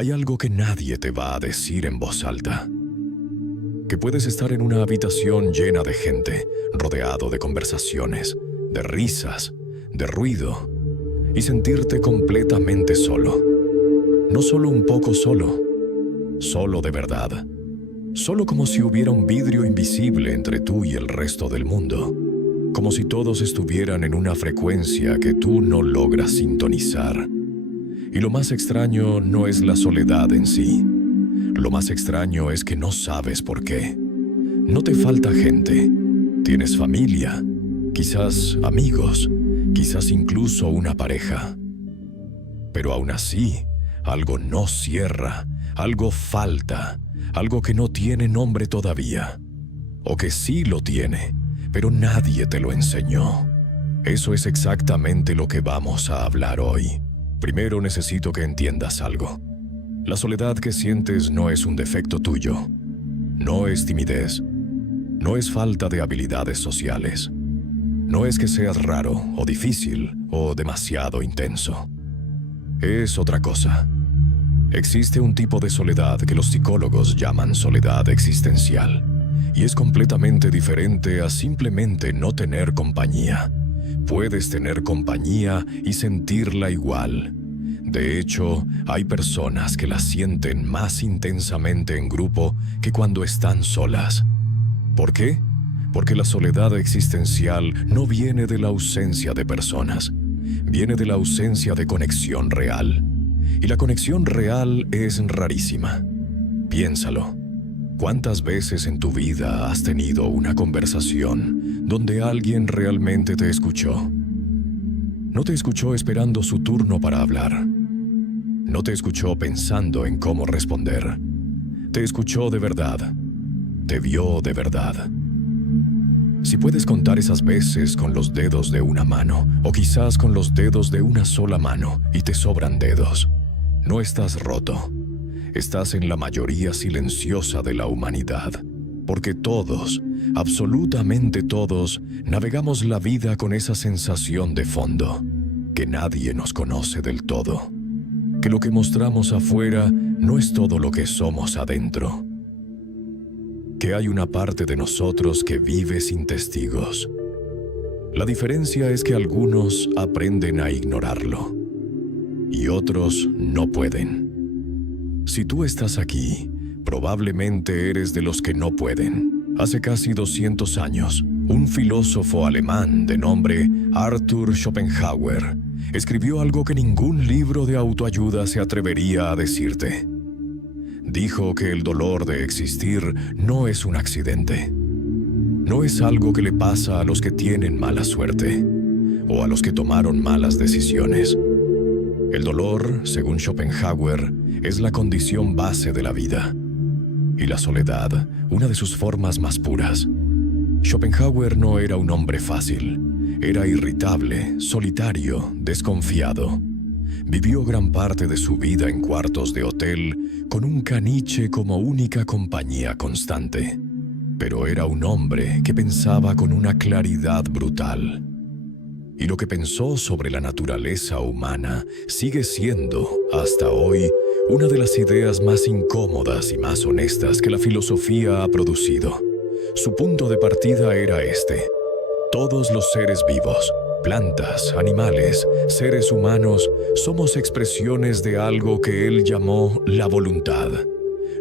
Hay algo que nadie te va a decir en voz alta. Que puedes estar en una habitación llena de gente, rodeado de conversaciones, de risas, de ruido, y sentirte completamente solo. No solo un poco solo, solo de verdad. Solo como si hubiera un vidrio invisible entre tú y el resto del mundo. Como si todos estuvieran en una frecuencia que tú no logras sintonizar. Y lo más extraño no es la soledad en sí. Lo más extraño es que no sabes por qué. No te falta gente. Tienes familia, quizás amigos, quizás incluso una pareja. Pero aún así, algo no cierra, algo falta, algo que no tiene nombre todavía. O que sí lo tiene, pero nadie te lo enseñó. Eso es exactamente lo que vamos a hablar hoy. Primero necesito que entiendas algo. La soledad que sientes no es un defecto tuyo. No es timidez. No es falta de habilidades sociales. No es que seas raro o difícil o demasiado intenso. Es otra cosa. Existe un tipo de soledad que los psicólogos llaman soledad existencial. Y es completamente diferente a simplemente no tener compañía. Puedes tener compañía y sentirla igual. De hecho, hay personas que la sienten más intensamente en grupo que cuando están solas. ¿Por qué? Porque la soledad existencial no viene de la ausencia de personas. Viene de la ausencia de conexión real. Y la conexión real es rarísima. Piénsalo. ¿Cuántas veces en tu vida has tenido una conversación donde alguien realmente te escuchó? No te escuchó esperando su turno para hablar. No te escuchó pensando en cómo responder. Te escuchó de verdad. Te vio de verdad. Si puedes contar esas veces con los dedos de una mano, o quizás con los dedos de una sola mano y te sobran dedos, no estás roto. Estás en la mayoría silenciosa de la humanidad, porque todos, absolutamente todos, navegamos la vida con esa sensación de fondo, que nadie nos conoce del todo, que lo que mostramos afuera no es todo lo que somos adentro, que hay una parte de nosotros que vive sin testigos. La diferencia es que algunos aprenden a ignorarlo, y otros no pueden. Si tú estás aquí, probablemente eres de los que no pueden. Hace casi 200 años, un filósofo alemán de nombre Arthur Schopenhauer escribió algo que ningún libro de autoayuda se atrevería a decirte. Dijo que el dolor de existir no es un accidente. No es algo que le pasa a los que tienen mala suerte o a los que tomaron malas decisiones. El dolor, según Schopenhauer, es la condición base de la vida. Y la soledad, una de sus formas más puras. Schopenhauer no era un hombre fácil. Era irritable, solitario, desconfiado. Vivió gran parte de su vida en cuartos de hotel con un caniche como única compañía constante. Pero era un hombre que pensaba con una claridad brutal. Y lo que pensó sobre la naturaleza humana sigue siendo, hasta hoy, una de las ideas más incómodas y más honestas que la filosofía ha producido. Su punto de partida era este. Todos los seres vivos, plantas, animales, seres humanos, somos expresiones de algo que él llamó la voluntad.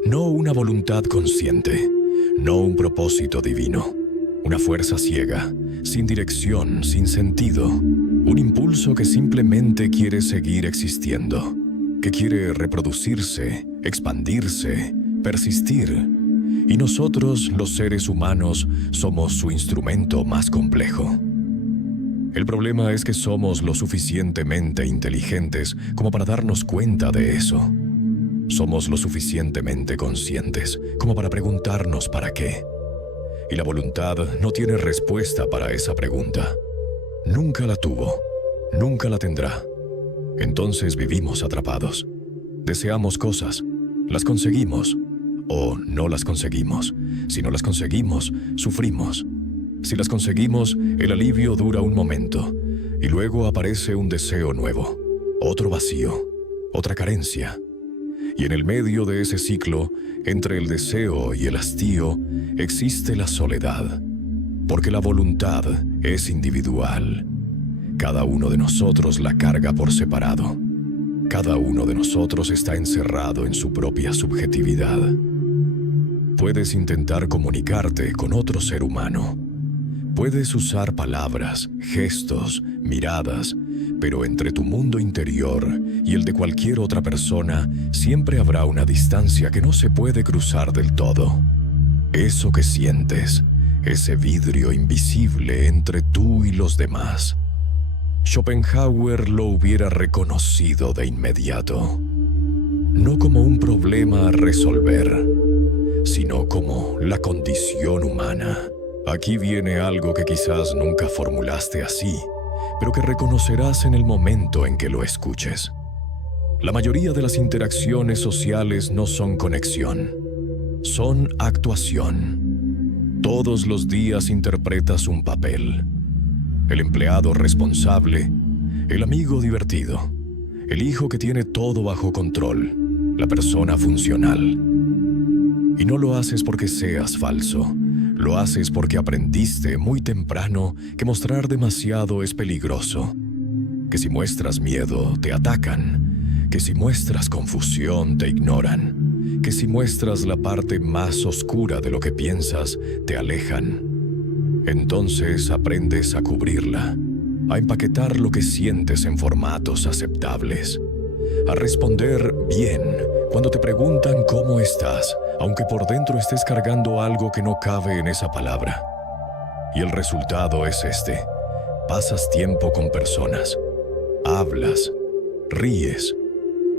No una voluntad consciente, no un propósito divino. Una fuerza ciega, sin dirección, sin sentido. Un impulso que simplemente quiere seguir existiendo, que quiere reproducirse, expandirse, persistir. Y nosotros, los seres humanos, somos su instrumento más complejo. El problema es que somos lo suficientemente inteligentes como para darnos cuenta de eso. Somos lo suficientemente conscientes como para preguntarnos para qué. Y la voluntad no tiene respuesta para esa pregunta. Nunca la tuvo, nunca la tendrá. Entonces vivimos atrapados. Deseamos cosas, las conseguimos o no las conseguimos. Si no las conseguimos, sufrimos. Si las conseguimos, el alivio dura un momento y luego aparece un deseo nuevo, otro vacío, otra carencia. Y en el medio de ese ciclo, entre el deseo y el hastío, existe la soledad, porque la voluntad es individual. Cada uno de nosotros la carga por separado. Cada uno de nosotros está encerrado en su propia subjetividad. Puedes intentar comunicarte con otro ser humano. Puedes usar palabras, gestos, miradas, pero entre tu mundo interior y el de cualquier otra persona siempre habrá una distancia que no se puede cruzar del todo. Eso que sientes, ese vidrio invisible entre tú y los demás. Schopenhauer lo hubiera reconocido de inmediato, no como un problema a resolver, sino como la condición humana. Aquí viene algo que quizás nunca formulaste así, pero que reconocerás en el momento en que lo escuches. La mayoría de las interacciones sociales no son conexión, son actuación. Todos los días interpretas un papel. El empleado responsable, el amigo divertido, el hijo que tiene todo bajo control, la persona funcional. Y no lo haces porque seas falso, lo haces porque aprendiste muy temprano que mostrar demasiado es peligroso, que si muestras miedo te atacan, que si muestras confusión te ignoran, que si muestras la parte más oscura de lo que piensas te alejan. Entonces aprendes a cubrirla, a empaquetar lo que sientes en formatos aceptables, a responder bien cuando te preguntan cómo estás, aunque por dentro estés cargando algo que no cabe en esa palabra. Y el resultado es este: pasas tiempo con personas, hablas, ríes,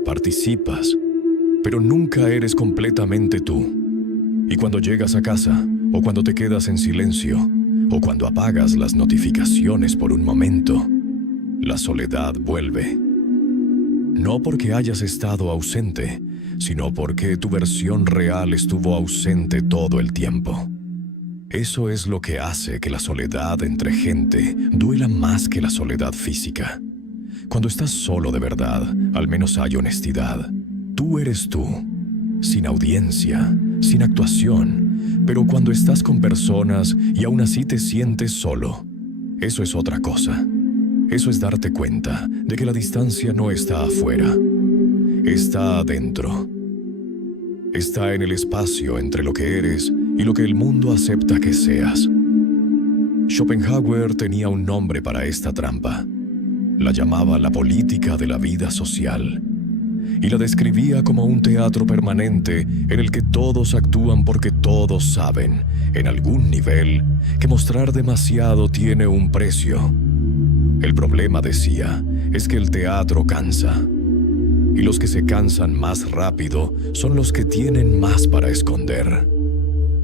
participas, pero nunca eres completamente tú. Y cuando llegas a casa, o cuando te quedas en silencio, o cuando apagas las notificaciones por un momento, la soledad vuelve. No porque hayas estado ausente, sino porque tu versión real estuvo ausente todo el tiempo. Eso es lo que hace que la soledad entre gente duela más que la soledad física. Cuando estás solo de verdad, al menos hay honestidad. Tú eres tú, sin audiencia, sin actuación, pero cuando estás con personas y aún así te sientes solo, eso es otra cosa. Eso es darte cuenta de que la distancia no está afuera, está adentro. Está en el espacio entre lo que eres y lo que el mundo acepta que seas. Schopenhauer tenía un nombre para esta trampa. La llamaba la política de la vida social. Y la describía como un teatro permanente en el que todos actúan porque todos saben, en algún nivel, que mostrar demasiado tiene un precio. El problema, decía, es que el teatro cansa. Y los que se cansan más rápido son los que tienen más para esconder.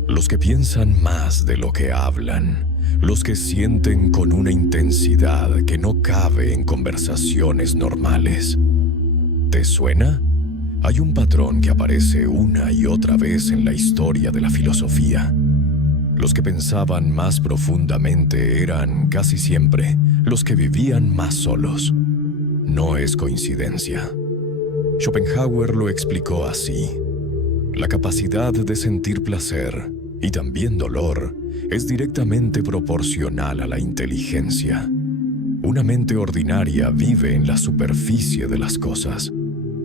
Los que piensan más de lo que hablan. Los que sienten con una intensidad que no cabe en conversaciones normales. ¿Te suena? Hay un patrón que aparece una y otra vez en la historia de la filosofía. Los que pensaban más profundamente eran, casi siempre, los que vivían más solos. No es coincidencia. Schopenhauer lo explicó así. La capacidad de sentir placer, y también dolor, es directamente proporcional a la inteligencia. Una mente ordinaria vive en la superficie de las cosas.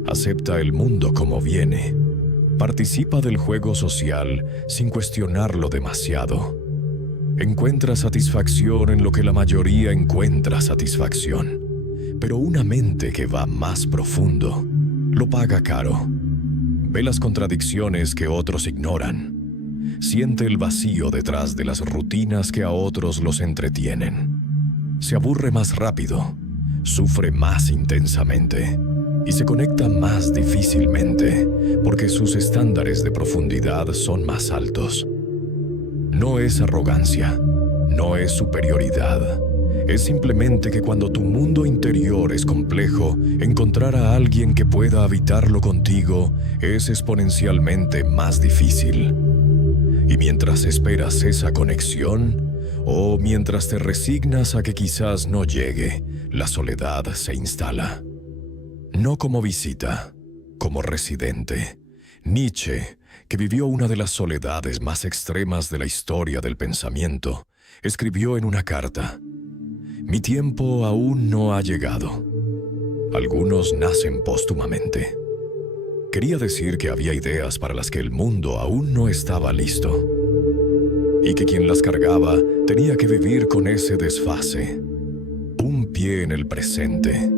Acepta el mundo como viene. Participa del juego social sin cuestionarlo demasiado. Encuentra satisfacción en lo que la mayoría encuentra satisfacción. Pero una mente que va más profundo lo paga caro. Ve las contradicciones que otros ignoran. Siente el vacío detrás de las rutinas que a otros los entretienen. Se aburre más rápido, sufre más intensamente y se conecta más difícilmente porque sus estándares de profundidad son más altos. No es arrogancia, no es superioridad. Es simplemente que cuando tu mundo interior es complejo, encontrar a alguien que pueda habitarlo contigo es exponencialmente más difícil. Y mientras esperas esa conexión, o mientras te resignas a que quizás no llegue, la soledad se instala. No como visita, como residente. Nietzsche, que vivió una de las soledades más extremas de la historia del pensamiento, escribió en una carta: «Mi tiempo aún no ha llegado. Algunos nacen póstumamente». Quería decir que había ideas para las que el mundo aún no estaba listo, y que quien las cargaba tenía que vivir con ese desfase, un pie en el presente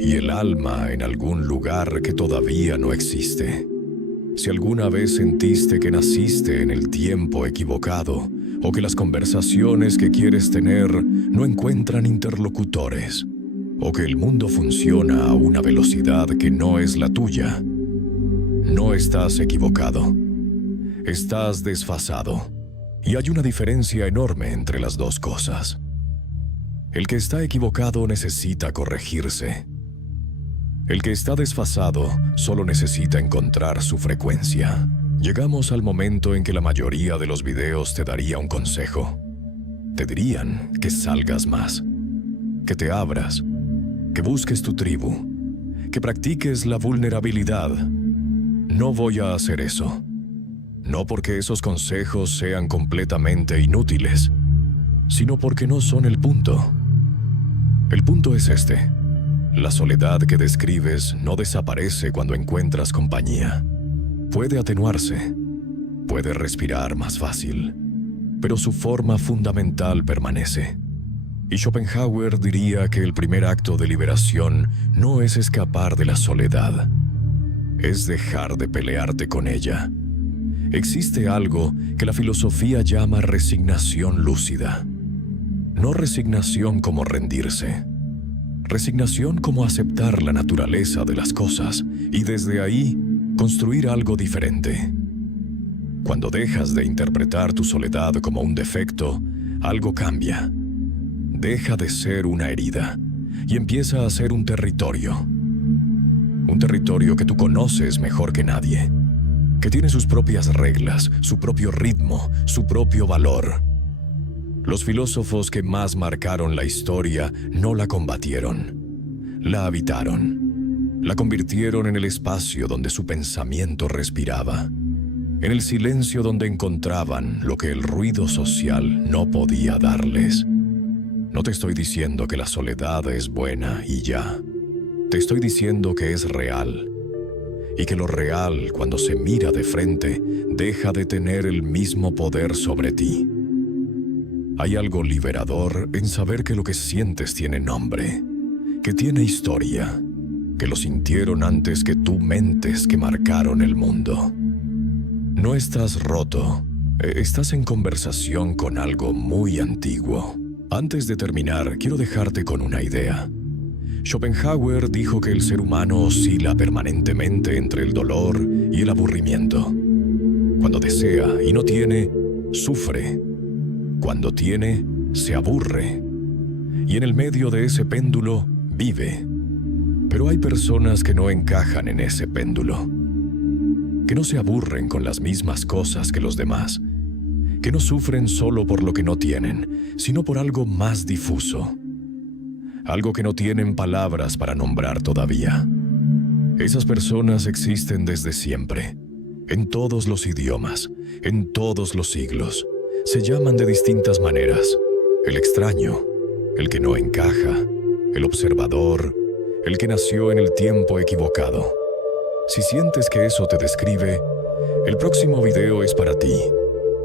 y el alma en algún lugar que todavía no existe. Si alguna vez sentiste que naciste en el tiempo equivocado, o que las conversaciones que quieres tener no encuentran interlocutores, o que el mundo funciona a una velocidad que no es la tuya, no estás equivocado. Estás desfasado. Y hay una diferencia enorme entre las dos cosas. El que está equivocado necesita corregirse. El que está desfasado solo necesita encontrar su frecuencia. Llegamos al momento en que la mayoría de los videos te daría un consejo. Te dirían que salgas más, que te abras, que busques tu tribu, que practiques la vulnerabilidad. No voy a hacer eso. No porque esos consejos sean completamente inútiles, sino porque no son el punto. El punto es este: la soledad que describes no desaparece cuando encuentras compañía. Puede atenuarse, puede respirar más fácil, pero su forma fundamental permanece. Y Schopenhauer diría que el primer acto de liberación no es escapar de la soledad, es dejar de pelearte con ella. Existe algo que la filosofía llama resignación lúcida. No resignación como rendirse. Resignación como aceptar la naturaleza de las cosas y desde ahí construir algo diferente. Cuando dejas de interpretar tu soledad como un defecto, algo cambia. Deja de ser una herida y empieza a ser un territorio. Un territorio que tú conoces mejor que nadie, que tiene sus propias reglas, su propio ritmo, su propio valor. Los filósofos que más marcaron la historia no la combatieron, la habitaron, la convirtieron en el espacio donde su pensamiento respiraba, en el silencio donde encontraban lo que el ruido social no podía darles. No te estoy diciendo que la soledad es buena y ya. Te estoy diciendo que es real, y que lo real, cuando se mira de frente, deja de tener el mismo poder sobre ti. Hay algo liberador en saber que lo que sientes tiene nombre, que tiene historia, que lo sintieron antes que tú mentes que marcaron el mundo. No estás roto, estás en conversación con algo muy antiguo. Antes de terminar, quiero dejarte con una idea. Schopenhauer dijo que el ser humano oscila permanentemente entre el dolor y el aburrimiento. Cuando desea y no tiene, sufre. Cuando tiene, se aburre. Y en el medio de ese péndulo, vive. Pero hay personas que no encajan en ese péndulo, que no se aburren con las mismas cosas que los demás, que no sufren solo por lo que no tienen, sino por algo más difuso. Algo que no tienen palabras para nombrar todavía. Esas personas existen desde siempre, en todos los idiomas, en todos los siglos. Se llaman de distintas maneras: el extraño, el que no encaja, el observador, el que nació en el tiempo equivocado. Si sientes que eso te describe, el próximo video es para ti.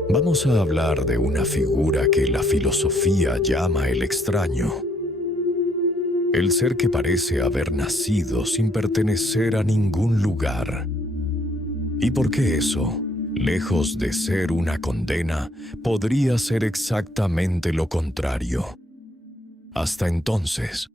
Vamos a hablar de una figura que la filosofía llama el extraño. El ser que parece haber nacido sin pertenecer a ningún lugar. ¿Y por qué eso, lejos de ser una condena, podría ser exactamente lo contrario? Hasta entonces,